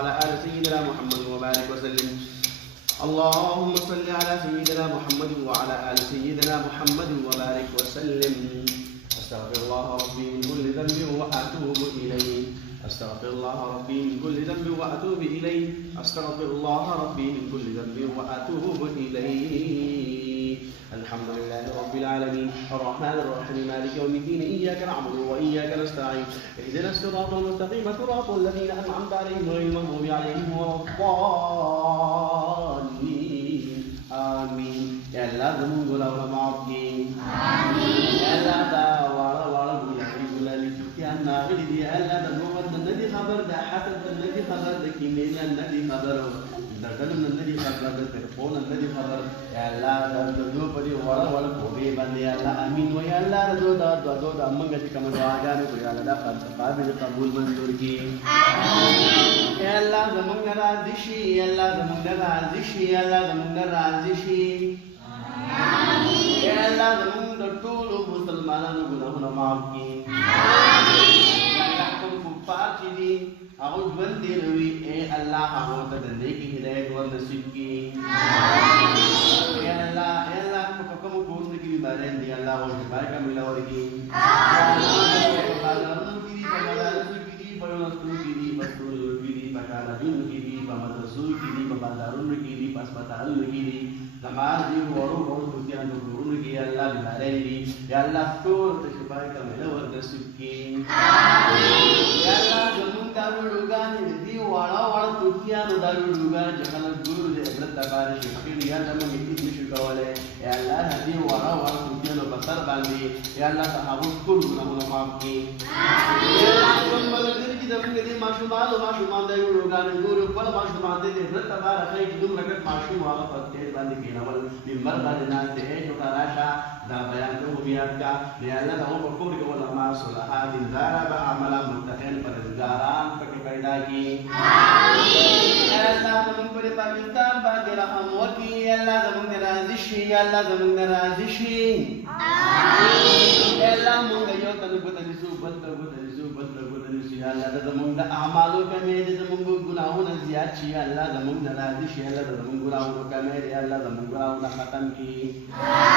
وعلى آل سيدنا محمد وبارك وسلم. اللهم صل على سيدنا محمد وعلى آل سيدنا محمد وبارك وسلم. أستغفر الله ربي من كل ذنب وأتوب إليه. أستغفر الله ربي من كل ذنب وأتوب إليه. أستغفر الله ربي من كل ذنب وأتوب إليه. الحمد لله رب العالمين الرحمن الرحيم مالك يوم الدين إياك نعبد وإياك نستعين اهدنا الصراط المستقيم صراط الذين أنعمت عليهم غير المغضوب عليهم ولا الضالين آمين. يا الله ذنوب ولا معصيين آمين. يا الله ولا يا ناغلي يا الله ذنوب الذي خبر ده حسد الذي خبر ده كمين الذي خبر دغلن الذي خبر ده تلفون الذي خبر يا الله ذنوب بدي ولا کوبي باندې يا الله امين ويا الله دو امنګ چې کوم دعاګانې کوي الله دا قابل قبول منظور کی امين. يا الله زمونږ راضي شي يا الله زمونږ راضي شي يا الله زمونږ راضي شي امين. يا الله زمونږ ټول مسلمانانو ګناهونه معاف کی فاچدي او ژوند دی نوي اے الله هغه ته د نیکی هدایت ور نصیب کی امين. یا الله په کوم کوم کې بیمارین دی الله او شفا کامل ورکی نماز دی ورو دوستانو ورونو کې الله بیمارین دی یا الله ټول ته شفا کامل ور نصیب کی امين. یا الله زمون دا وړوګان دي واړه توکیانو دا وړوګان چې خلک ګورو دې عبرت لپاره شي چې یا زمون هیڅ نشي کولای یا الله دې واړه توکیانو په سر باندې یا الله تاسو ټول ګناهونه معاف کړي یا الله کوم ملګری چې زمون دې ماشومان دې وړوګان ګورو په ماشومان دې عبرت لپاره شي چې دومره کټ ماشوم هغه په دې باندې کېنول بمر باندې نه دې شو راشه دا بیان ته بیان کا یا الله دا په کور کې علماء صالحات دارا عمل متقین پرهیزګاران پکې پیدا کی امين. یا الله زموږ پر پاکستان باندې رحم وکړي یا الله زموږ راضي شي یا الله زموږ راضي شي امين. یا الله موږ یو تل بدلسو یا الله زموږ د اعمالو کمې دي زموږ ګناهونه زیات شي یا الله زموږ راضي شي یا الله زموږ ګناهونه کمې دي یا الله زموږ ګناهونه ختم کړي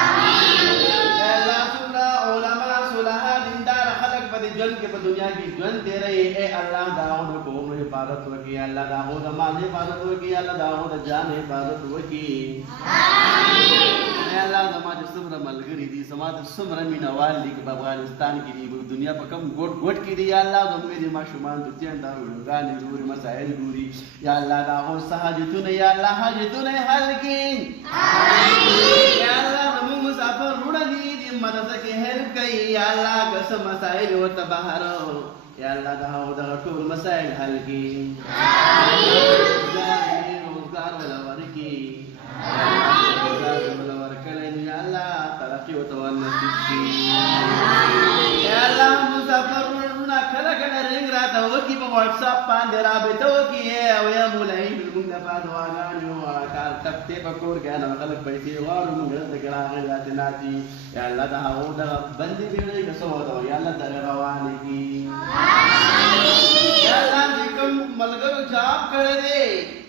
امين. یا الله څومره علما صالحان دیندار خلق په ژوند کې په دنیا کې ژوند دی رہے اے الله داونو قوم حفاظت وکړي الله داو د مال حفاظت وکړي الله داو د جان حفاظت وکړي امين. یا الله زما د څومره ملګری دي زما د څومره مینوال دي په افغانستان کې دي په دنیا په کوم ګوټ کې دي یا الله زموږ د ماشومان د ځان دا وړاندې ګوري مسائل ګوري یا الله دا هو حاجتونه یا الله حاجتونه حل کړي امين. یا الله زموږ مسافر وړاندې دي مدرسه کې هیلپ کوي یا الله قسم مسائل ورته بهر یا الله دا هو دا ټول مسائل حل کړي امين. روزګار ولا ورکی یا الله ترقی او توان نصیب کړي یا الله مسافر کله رنګ راته وکي په واتس اپ باندې رابطه وکي او یا مولای موږ د فادوانانو کار تپته په کور کې نه خلک پیسې غواړو موږ د ګراغه ذات ناتي یا الله دا هو دا بندي ویلې کسو دا یا الله تعالی روان کی امين. یا الله دې کوم ملګرو جاب کړی دی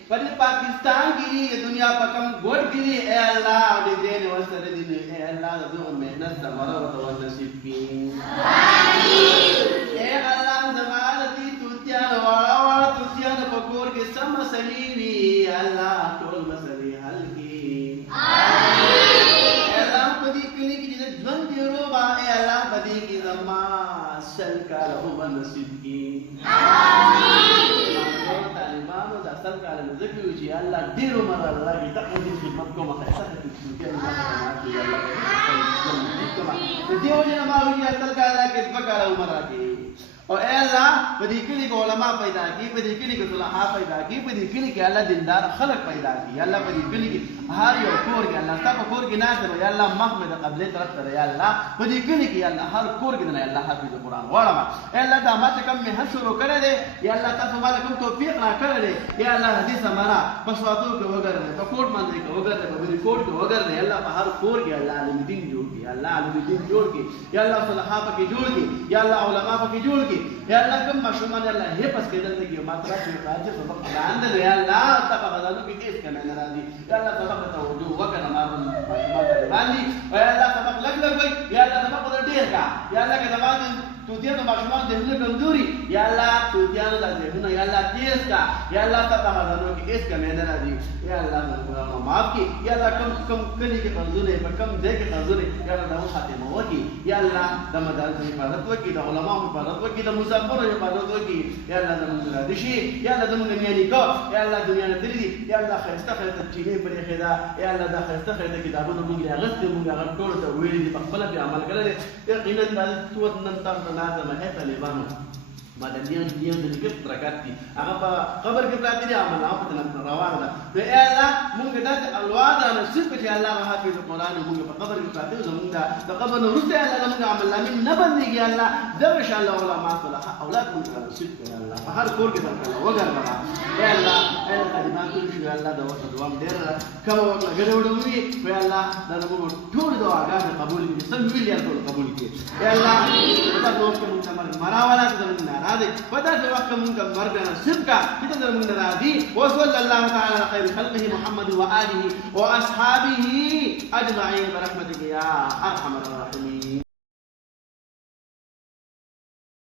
په پاکستان کې دنیا په کوم ګوټ کې اے الله دې دې وسره دې اے الله دې مهنت ثمره او نصیب کړي امين. اے الله زمانتي توتیان واړه توتیان په کور کې سم مسلې وي الله ټول مسلې حل کړي امين. اے الله په دې کې چې ژوند دی روبا اے الله په دې کې زما شل کاله او نصیب کړي امين. طالبانو د اصل کال ذکر چې الله ډیرو مر الله دې تقدیم خدمت کومه خاصه ته چې الله دې وجه ما وی اصل کال کې ځکه عمر راکې او اے الله په دې کې علماء پیدا کی په دې کې صلاحات پیدا کی په دې کې الله دیندار خلق پیدا کی الله په دې کې هر یو کور کې الله تاسو کور کې ناظر یا الله محمد قبله طرف ته یا الله په دې کې الله هر کور کې نه الله حافظ قرآن غواړم اے الله دا ما څه کم مه شروع کړی دی یا الله تاسو مال کوم توفیق را کړی دی یا الله حدیث امرا پښواتو کې وګرځي په کوټ باندې کې وګرځي په دې کوټ کې وګرځي الله په هر کور کې الله علم دین جوړ کړي یا الله عالمین جوړ کې یا الله صلاحا پکې جوړ کې یا الله علما پکې جوړ کې یا الله کوم مشرومان یا الله هي پس کېدل دي ماته چې راځي سبق لاند دی یا الله تبارک غزالو کې کیس کنه ناراضي یا الله سبق ته وجو وکنه ما مشرومان باندې یا الله سبق لګ لګ وي یا الله سبق ډېر کا یا الله کې زماد توتیانو ماشومان ذهنونه کمزوري یا الله توتیانو د ذهنونه یا الله تیز کا یا الله تبارک غزالو کې کیس کنه ناراضي یا الله موږ معاف کی یا الله کم کلی کې قرضونه په کم ځای کې قرضونه یا الله دغه خاتمه وکي یا الله د مدارس حفاظت وکي د علماء حفاظت وکي د مسافرو حفاظت وکي یا الله زموږ رادشي یا الله زموږ نیانی کو یا الله دنیا نه تللی یا الله خیرسته خیرته چینه پرې خدا یا الله دا خیرسته خیرته کتابونه موږ یې غست موږ هغه ټول ته ویلي دي په خپل په عمل کړل یقینا دا څو نن تاسو نه زمه طالبانو مدنیان دي د دې برکات دي هغه په قبر کې پراته دي عمل او په روانه ده نو اے الله مونږ د الواد نصیب کړي الله حافظ قرآن مونږ په قبر کې پراته زمونږ د قبر نو رسته الله مونږ عمل لامین نه بنديږي الله دا ان شاء الله علماء صلاح اولاد مونږ نصیب کړي الله په هر کور کې الله وګرځا اے الله اے کلمات شو الله دا وخت دوام ډیر کوم وخت غوړوي اے الله دا مونږ ټول دعاګانې قبول کړي سم ویل یا ټول قبول کړي اے الله په تاسو کې مونږ مراواله زمونږ هذا فدات وقت منك مرجنا صدقا كده من راضي وصلى الله تعالى على خير خلقه محمد واله واصحابه اجمعين برحمتك يا ارحم الراحمين.